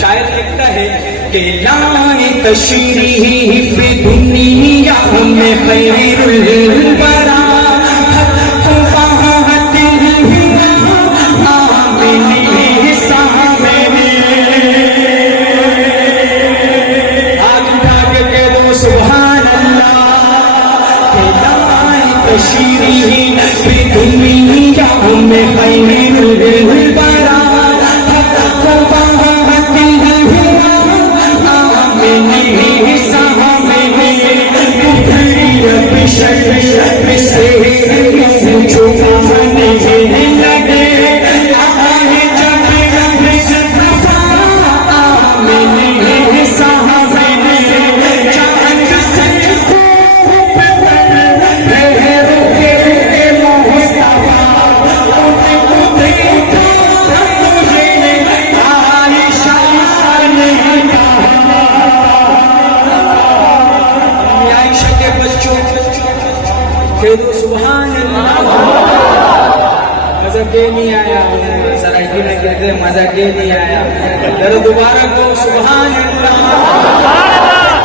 شاعر لکھتا ہے کہ لائے تشریف دنیا میں خیر الورا میں خیر الورا سبحان اللہ. مزہ کے نہیں آیا ذرا یہ نہ کہتے مزہ کے نہیں آیا ذرا دوبارہ کو سبحان اللہ.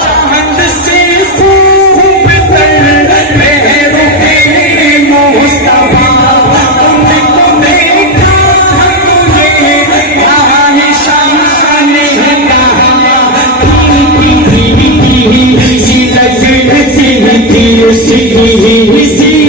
چاند سے خوب تر مہروں کے مصطفیٰ تم کو دیکھا تجھے عائشہ نے کہا سی لگتی تھی سی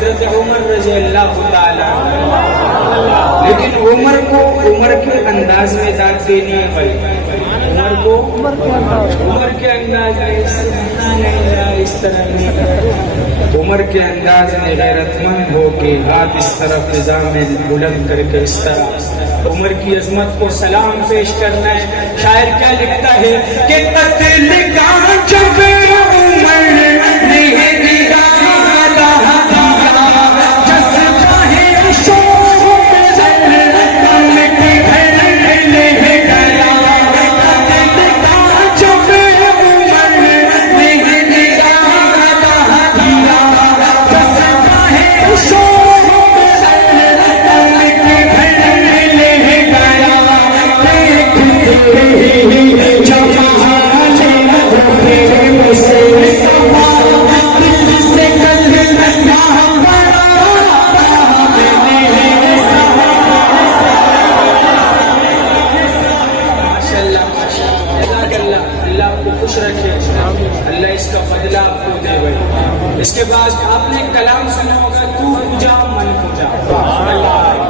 حضرت عمر رضی اللہ تعالی. لیکن عمر کے انداز میں داد دینی ہے بھائی. عمر کے انداز میں اس طرح نہیں. عمر کے انداز میں غیرت مند ہو کے ہاتھ اس طرف نظام میں بلند کر کے اس طرح عمر کی عظمت کو سلام پیش کرنا ہے. شاعر کیا لکھتا ہے کہ قتل کا جب عمر نے دیا اللہ اس کا بدلہ آپ کو دے بھائی. اس کے بعد آپ نے کلام سنا ہوگا تو پوجا من پوجا.